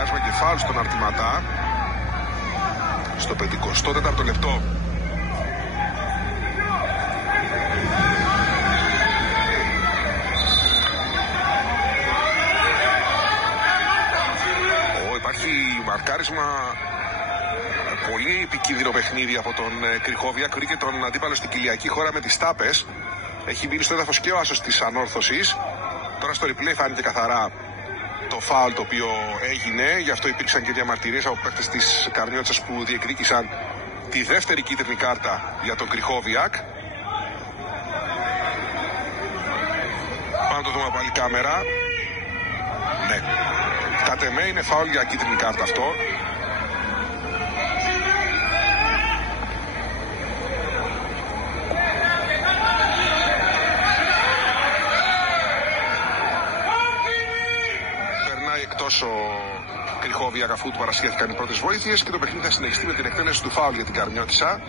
εικάσμα και φάουλ στον Αρτηματά στο 54ο λεπτό. Υπάρχει μαρκάρισμα, πολύ επικίνδυνο παιχνίδι από τον Κρυχόβιακ, βρήκε τον αντίπαλο στην κοιλιακή χώρα με τις τάπες. Έχει μπει στο έδαφος και ο άσος της ανόρθωσης. Τώρα στο replay φάνηκε καθαρά το φάουλ το οποίο έγινε, γι' αυτό υπήρξαν και διαμαρτυρίες από παίκτες της Καρμιώτσας που διεκδίκησαν τη δεύτερη κίτρινη κάρτα για τον Κρυχόβιακ. Πάμε το δούμε πάλι κάμερα. Ναι, κατ' εμέ είναι φάουλ για κίτρινη κάρτα αυτό. Εκτός ο Κρυχόβιακ αφού του παρασχέθηκαν οι πρώτες βοήθειες και το παιχνίδι θα συνεχιστεί με την εκτέλεση του φάουλ για την Καρμιώτισσα.